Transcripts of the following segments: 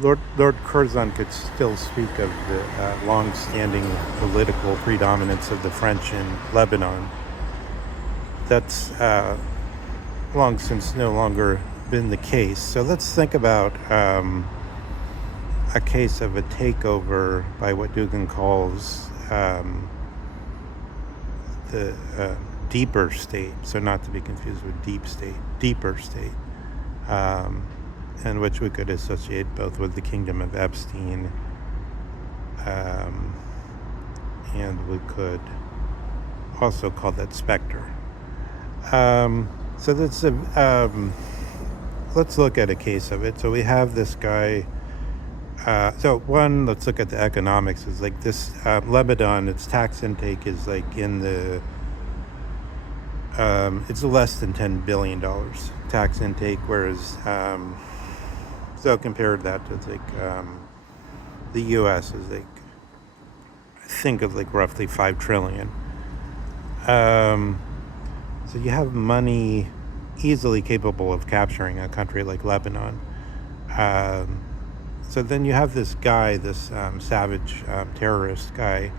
Lord Curzon could still speak of the long-standing political predominance of the French in Lebanon. That's long since no longer been the case. So let's think about a case of a takeover by what Dugan calls the deeper state, so not to be confused with deep state, deeper state, and which we could associate both with the kingdom of Epstein, and we could also call that SPECTRE. So that's let's look at a case of it. So we have this guy. So one, let's look at the economics. Is like this Lebanon, its tax intake is like in the it's less than $10 billion tax intake, whereas so compared that to like the U.S. is like, I think of like roughly 5 trillion. So you have money easily capable of capturing a country like Lebanon. So then you have this guy, this savage terrorist guy,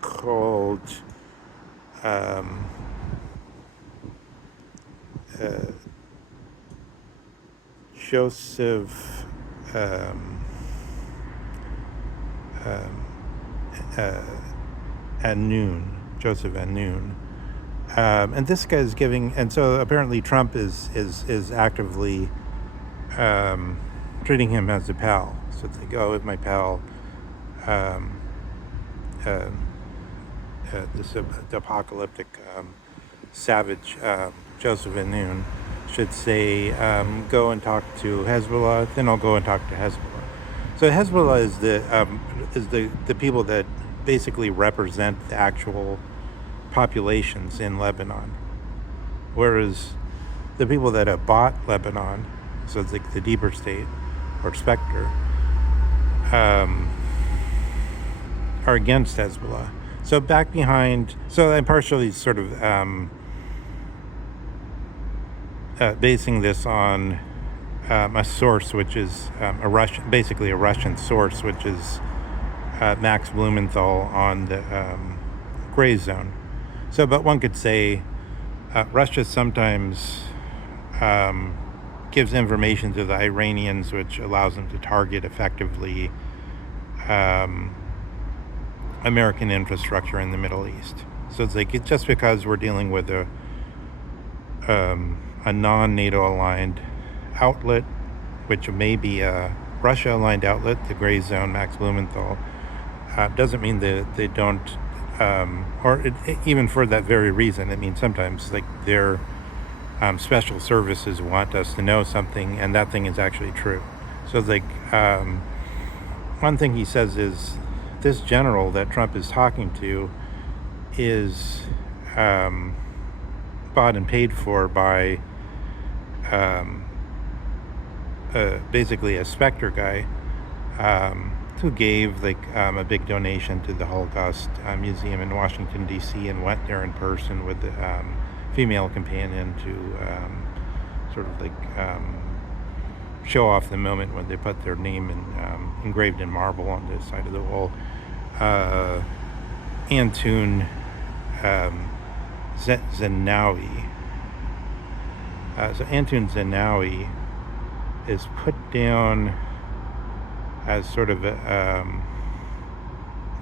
called Joseph Aoun. And this guy is giving, and so apparently Trump is actively treating him as a pal. So it's like, oh, if my pal, this apocalyptic savage Joseph Aoun should say, go and talk to Hezbollah, then I'll go and talk to Hezbollah. So Hezbollah is the people that basically represent the actual populations in Lebanon, whereas the people that have bought Lebanon, so it's like the deeper state or SPECTRE, are against Hezbollah. So back behind, so I'm partially sort of basing this on a source which is basically a Russian source, which is Max Blumenthal on the gray zone. So, but one could say Russia sometimes gives information to the Iranians, which allows them to target effectively American infrastructure in the Middle East. So it's like, just because we're dealing with a non-NATO aligned outlet, which may be a Russia aligned outlet, the gray zone, Max Blumenthal, doesn't mean that they don't, even for that very reason. I mean, sometimes like their special services want us to know something, and that thing is actually true. So it's like, one thing he says is, this general that Trump is talking to is bought and paid for by basically a SPECTRE guy who gave like a big donation to the Holocaust Museum in Washington, D.C. and went there in person with the female companion to sort of like show off the moment when they put their name engraved in marble on the side of the wall. Antoun Sehnaoui. So Antoun Sehnaoui is put down as sort of a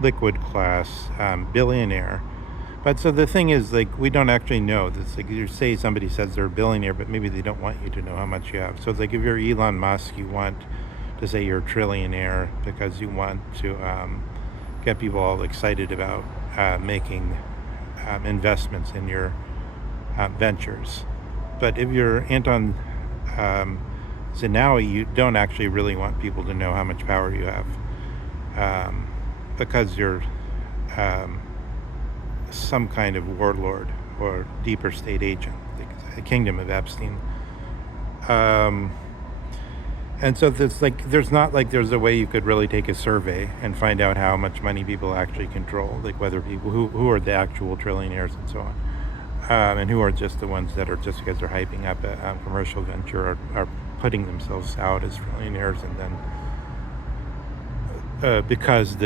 liquid class billionaire. But so the thing is, like, we don't actually know. It's like, you say somebody says they're a billionaire, but maybe they don't want you to know how much you have. So it's like, if you're Elon Musk, you want to say you're a trillionaire because you want to get people all excited about making investments in your ventures. But if you're Antoun Sehnaoui, you don't actually really want people to know how much power you have, because you're some kind of warlord or deeper state agent, like the kingdom of Epstein. And so there's not like there's a way you could really take a survey and find out how much money people actually control, like whether people who are the actual trillionaires and so on, and who are just the ones that are just because they're hyping up a commercial venture are putting themselves out as trillionaires, and then because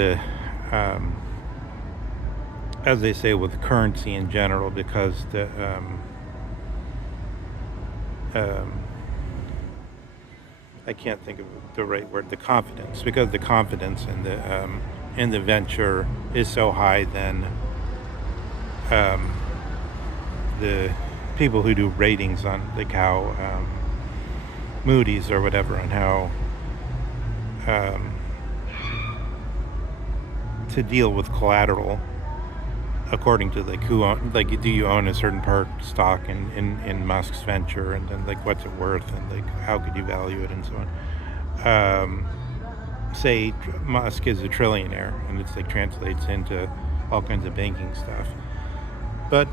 as they say with currency in general, because I can't think of the right word, the confidence, because the confidence in the venture is so high, then the people who do ratings on like how Moody's or whatever, on how to deal with collateral according to like who own, like do you own a certain part stock in Musk's venture, and then like what's it worth, and like how could you value it, and so on. Say Musk is a trillionaire, and it's like translates into all kinds of banking stuff, but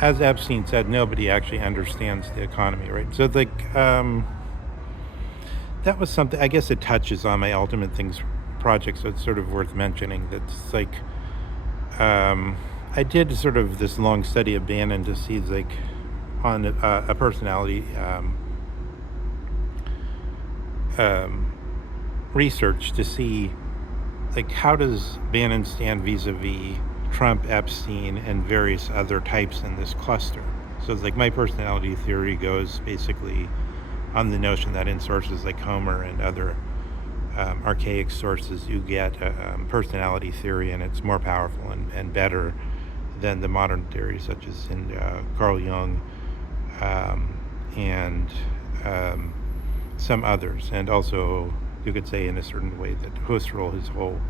as Epstein said, nobody actually understands the economy, right? So like that was something, I guess it touches on my Ultimate Things project, so it's sort of worth mentioning. That's like I did sort of this long study of Bannon to see like on a personality research to see like how does Bannon stand vis-a-vis Trump, Epstein, and various other types in this cluster. So it's like my personality theory goes basically on the notion that in sources like Homer and other archaic sources, you get personality theory, and it's more powerful and better than the modern theories, such as in Carl Jung and some others. And also, you could say in a certain way that Husserl, his whole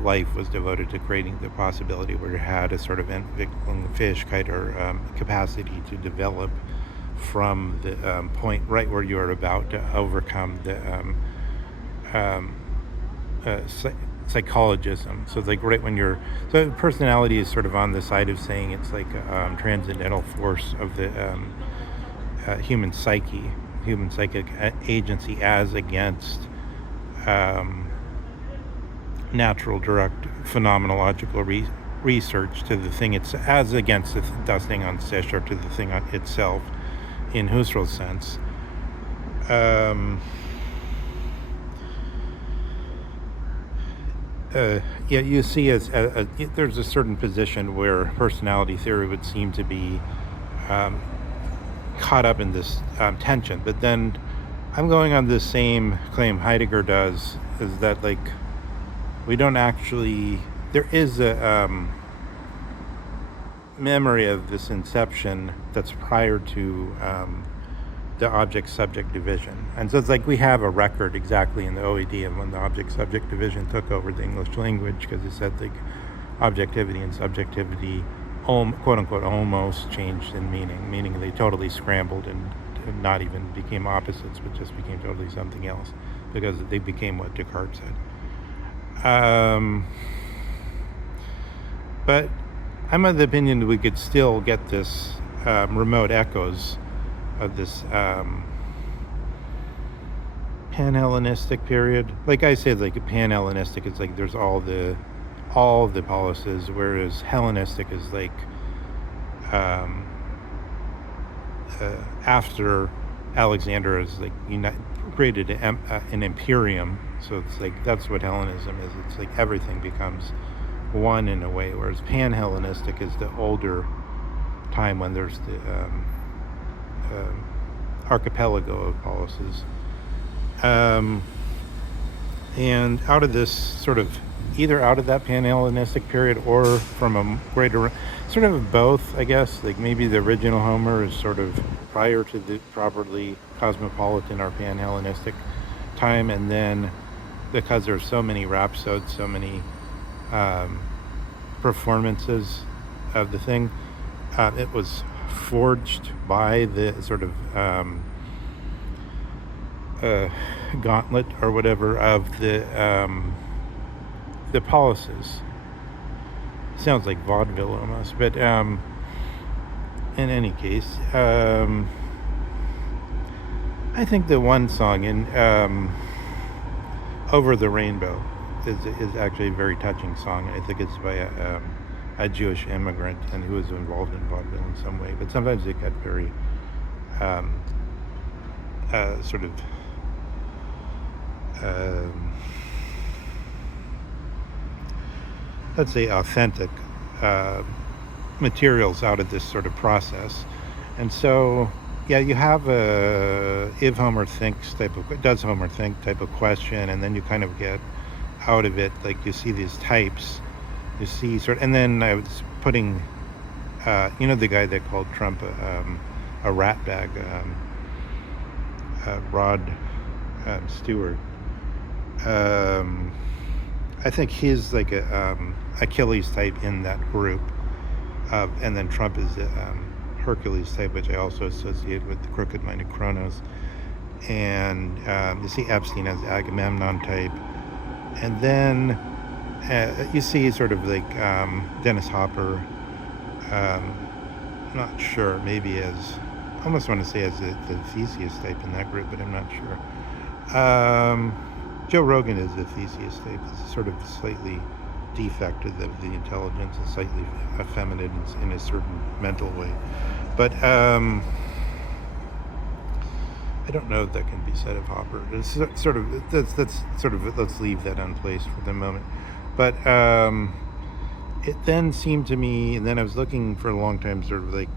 life was devoted to creating the possibility where you had a sort of Entwicklungsfähigkeit, or capacity to develop from the point right where you are about to overcome the psychologism. So it's like right when you're, so personality is sort of on the side of saying it's like a transcendental force of the human psyche, human psychic agency, as against natural direct phenomenological research to the thing, it's as against the Dasein an sich, or to the thing itself in Husserl's sense. Yeah, you see there's a certain position where personality theory would seem to be caught up in this tension, but then I'm going on this same claim Heidegger does, is that like we don't actually, there is a memory of this inception that's prior to the object-subject division. And so it's like we have a record exactly in the OED of when the object-subject division took over the English language, because it said like objectivity and subjectivity, quote-unquote, almost changed in meaning they totally scrambled and not even became opposites, but just became totally something else, because they became what Descartes said. But I'm of the opinion that we could still get this remote echoes of this pan-Hellenistic period. Like I said, like a pan-Hellenistic, it's like there's all the policies, whereas Hellenistic is like after Alexander is like created an imperium. So it's like that's what Hellenism is. It's like everything becomes one in a way, whereas pan-Hellenistic is the older time when there's the archipelago of policies. And out of this sort of, either out of that pan-Hellenistic period or from a greater, sort of both, I guess, like maybe the original Homer is sort of prior to the properly cosmopolitan or pan-Hellenistic time, and then because there's so many rhapsodes, so many performances of the thing, it was forged by the sort of gauntlet or whatever of the policies. Sounds like vaudeville almost, but in any case, I think the one song in Over the Rainbow is actually a very touching song. I think it's by a Jewish immigrant and who was involved in vaudeville in some way. But sometimes it got very um, sort of let's say authentic materials out of this sort of process. And so, yeah, you have a if Homer thinks type of, does Homer think type of question, and then you kind of get out of it, like you see these types, you see sort of, and then I was putting, the guy that called Trump a rat bag, Rod Stewart. I think he's like a Achilles type in that group, and then Trump is Hercules type, which I also associate with the crooked-minded Kronos. And you see Epstein as Agamemnon type, and then you see sort of like Dennis Hopper. Not sure, maybe as, I almost want to say as the Theseus type in that group, but I'm not sure. Joe Rogan is the Theseus type. It's sort of slightly defected of the intelligence, and slightly effeminate in a certain mental way. But I don't know if that can be said of Hopper. It's sort of, that's sort of, let's leave that unplaced for the moment. But it then seemed to me, and then I was looking for a long time, sort of like,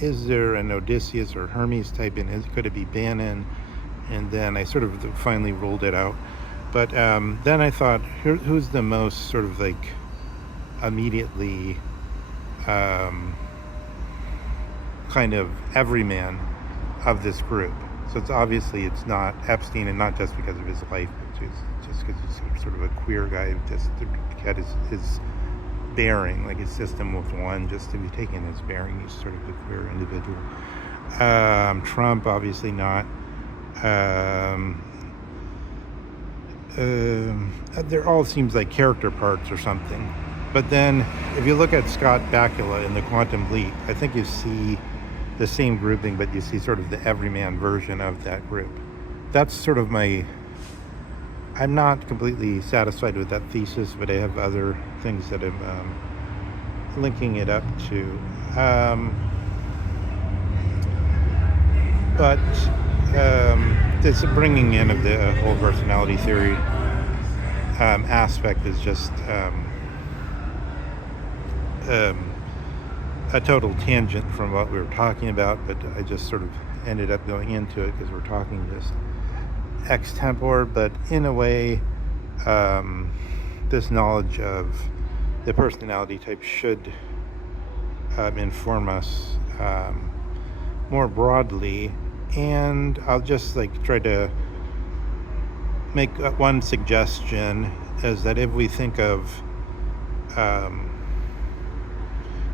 is there an Odysseus or Hermes type in it? Could it be Bannon? And then I sort of finally ruled it out. But then I thought, who's the most sort of like immediately kind of everyman of this group? So it's obviously it's not Epstein, and not just because of his life, but just because he's sort of a queer guy who just had his bearing, like his system with one, just to be taking his bearing, he's sort of a queer individual. Trump, obviously not. There all seems like character parts or something. But then if you look at Scott Bakula in The Quantum Leap, I think you see the same grouping, but you see sort of the everyman version of that group. That's sort of I'm not completely satisfied with that thesis, but I have other things that I'm linking it up to. But this bringing in of the whole personality theory aspect is just a total tangent from what we were talking about, but I just sort of ended up going into it because we're talking just extempore. But in a way, this knowledge of the personality type should inform us more broadly. And I'll just like try to make one suggestion, is that if we think of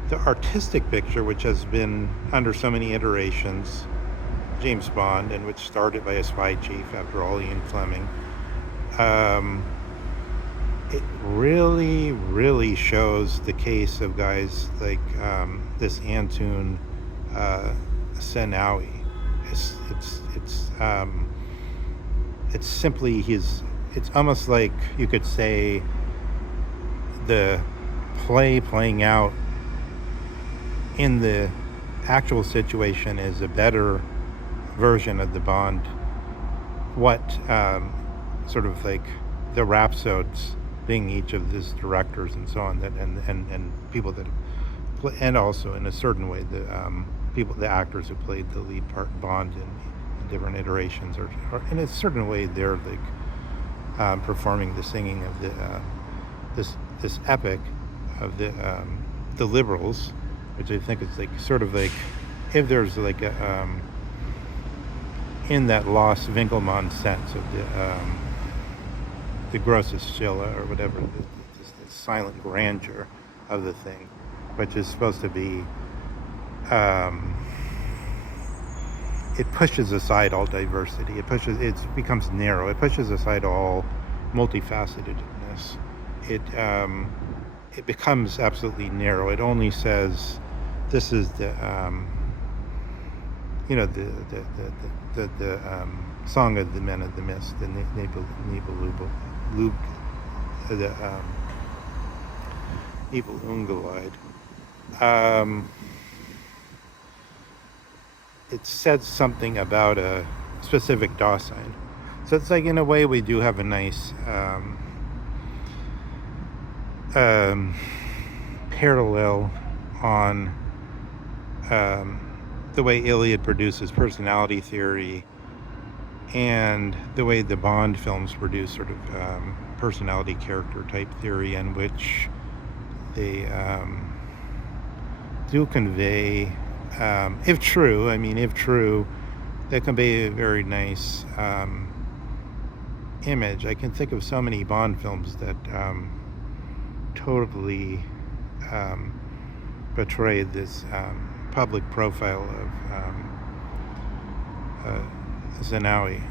the artistic picture, which has been under so many iterations, James Bond, and which started by a spy chief, after all, Ian Fleming, it really, really shows the case of guys like this Antoun Sehnaoui. It's simply it's almost like you could say the play playing out in the actual situation is a better version of the Bond, what sort of like the rhapsodes being each of these directors and so on, that and people that play, and also in a certain way the actors who played the lead part in Bond in different iterations, or in a certain way they're like performing the singing of the this epic of the liberals, which I think is like sort of like, if there's like a in that Lost Winkelmann sense of the großes Stille, or whatever, the silent grandeur of the thing, which is supposed to be it pushes aside all diversity. It becomes narrow. It pushes aside all multifacetedness. It becomes absolutely narrow. It only says, this is the Song of the Men of the Mist, the Nibelungenlied, Evil Ungolide. Um, it said something about a specific Dasein. So it's like, in a way, we do have a nice parallel on the way Iliad produces personality theory and the way the Bond films produce sort of personality character type theory, in which they do convey, if true, they convey a very nice image. I can think of so many Bond films that totally portray this public profile of Sehnaoui.